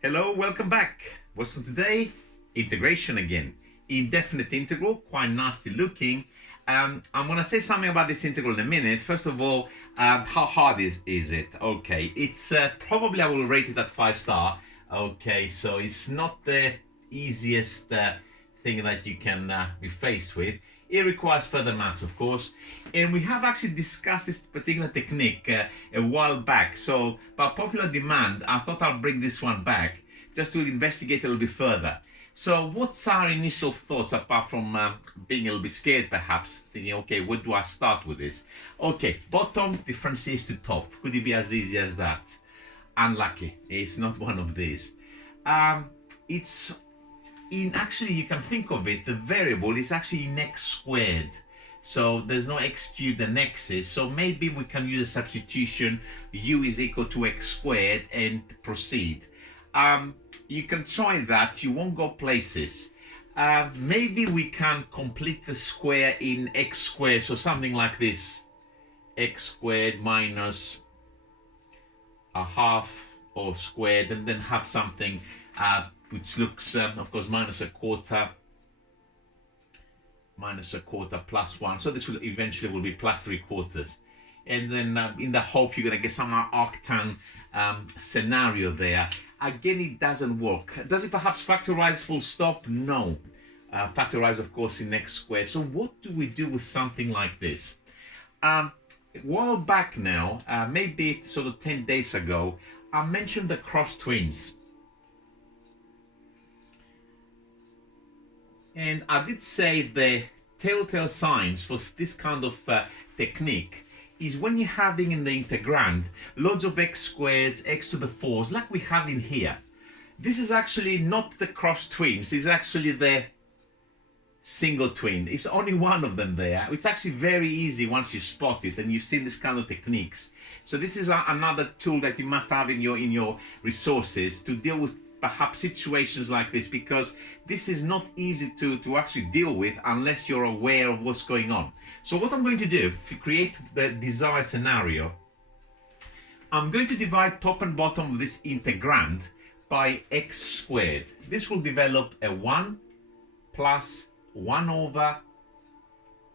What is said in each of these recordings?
Hello, welcome back. What's on today? Integration again. Indefinite integral, quite nasty looking. I'm going to say something about this integral in a minute. First of all, how hard is it? Okay, it's probably, I will rate it at 5-star. Okay, so it's not the easiest thing that you can be faced with. It requires further maths, of course, and we have actually discussed this particular technique a while back. So by popular demand, I thought I'll bring this one back just to investigate a little bit further. So what's our initial thoughts, apart from being a little bit scared perhaps, thinking, okay, where do I start with this? Okay, bottom differentiates to top. Could it be as easy as that? Unlucky, it's not one of these. Actually, you can think of it, the variable is actually in x squared. So there's no x cubed and x's. So maybe we can use a substitution, u is equal to x squared, and proceed. You can try that, you won't go places. Maybe we can complete the square in x squared, so something like this. X squared minus a half or squared, and then have something which looks, of course, minus a quarter plus 1. So this will eventually be plus 3/4. And then in the hope you're going to get some arctan scenario there. Again, it doesn't work. Does it perhaps factorize full stop? No. Factorize, of course, in x squared. So what do we do with something like this? A while back now, maybe sort of 10 days ago, I mentioned the cross twins. And I did say the telltale signs for this kind of technique is when you're having in the integrand loads of x squareds, x to the 4s, like we have in here. This is actually not the cross twins, it's actually the single twin. It's only one of them there. It's actually very easy once you spot it and you've seen this kind of techniques. So this is another tool that you must have in your resources to deal with perhaps situations like this, because this is not easy to actually deal with unless you're aware of what's going on. So what I'm going to do to create the desired scenario, I'm going to divide top and bottom of this integrand by x squared. This will develop a 1 plus 1 over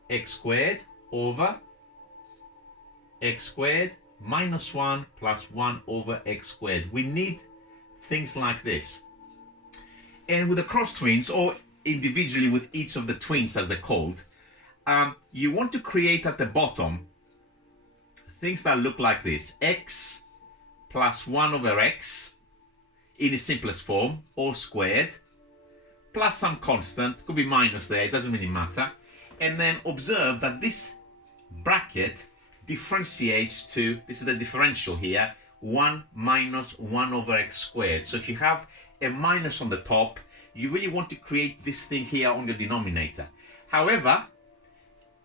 x squared over x squared minus 1 plus 1 over x squared. We need things like this. And with the cross twins, or individually with each of the twins as they're called, you want to create at the bottom things that look like this: x plus 1 over x in its simplest form, all squared, plus some constant, could be minus there, it doesn't really matter. And then observe that this bracket differentiates to, this is the differential here, 1 minus 1 over x squared. So if you have a minus on the top, you really want to create this thing here on the denominator. However,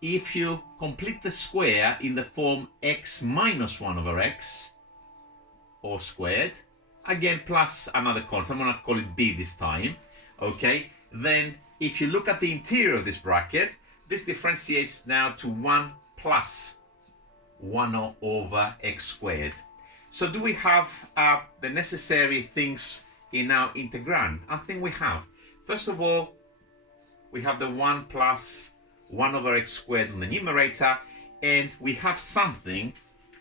if you complete the square in the form x minus 1 over x, all squared, again plus another constant, I'm going to call it b this time, okay, then if you look at the interior of this bracket, this differentiates now to 1 plus 1 over x squared. So do we have the necessary things in our integrand? I think we have. First of all, we have the 1 plus 1 over x squared on the numerator, and we have something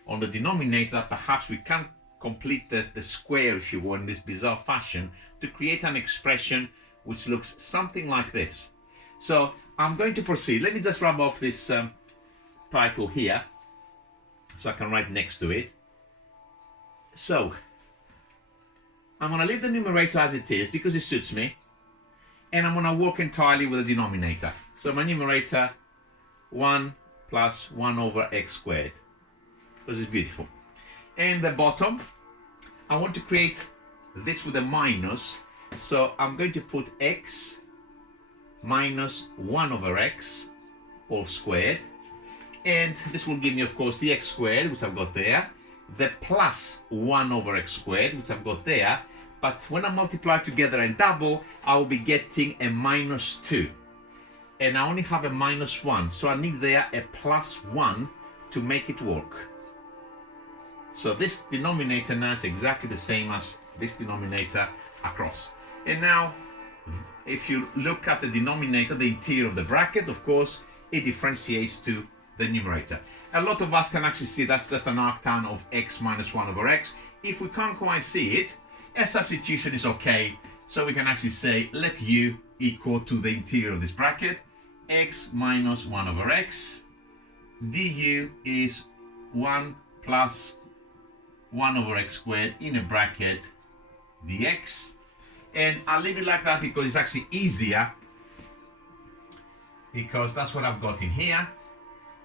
on the denominator that perhaps we can complete the square, if you will, in this bizarre fashion to create an expression which looks something like this. So I'm going to proceed. Let me just rub off this title here so I can write next to it. So I'm going to leave the numerator as it is because it suits me, and I'm going to work entirely with the denominator. So my numerator, 1 plus 1 over x squared, because it's beautiful. And the bottom, I want to create this with a minus, so I'm going to put x minus 1 over x all squared, and this will give me, of course, the x squared, which I've got there, the plus 1 over x squared, which I've got there, but when I multiply together and double, I will be getting a minus 2. And I only have a minus 1, so I need there a plus 1 to make it work. So this denominator now is exactly the same as this denominator across. And now, if you look at the denominator, the interior of the bracket, of course, it differentiates to the numerator. A lot of us can actually see that's just an arctan of x minus 1 over x. If we can't quite see it, a substitution is okay. So we can actually say, let u equal to the interior of this bracket, x minus 1 over x, du is 1 plus 1 over x squared in a bracket dx. And I'll leave it like that because it's actually easier, because that's what I've got in here.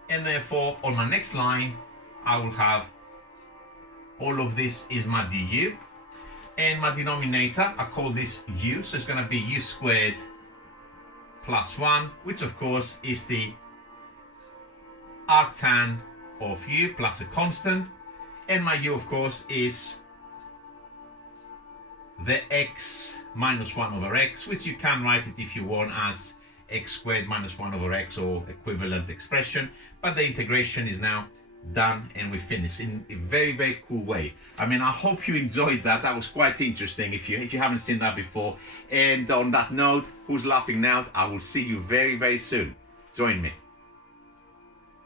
And therefore on my next line I will have all of this is my du, and my denominator, I call this u, so it's going to be u squared plus 1, which of course is the arctan of u plus a constant, and my u of course is the x minus 1 over x, which you can write it if you want as x squared minus 1 over x or equivalent expression, but the integration is now done and we finish in a very, very cool way. I mean, I hope you enjoyed that. That was quite interesting if you haven't seen that before. And on that note, who's laughing now? I will see you very, very soon. Join me.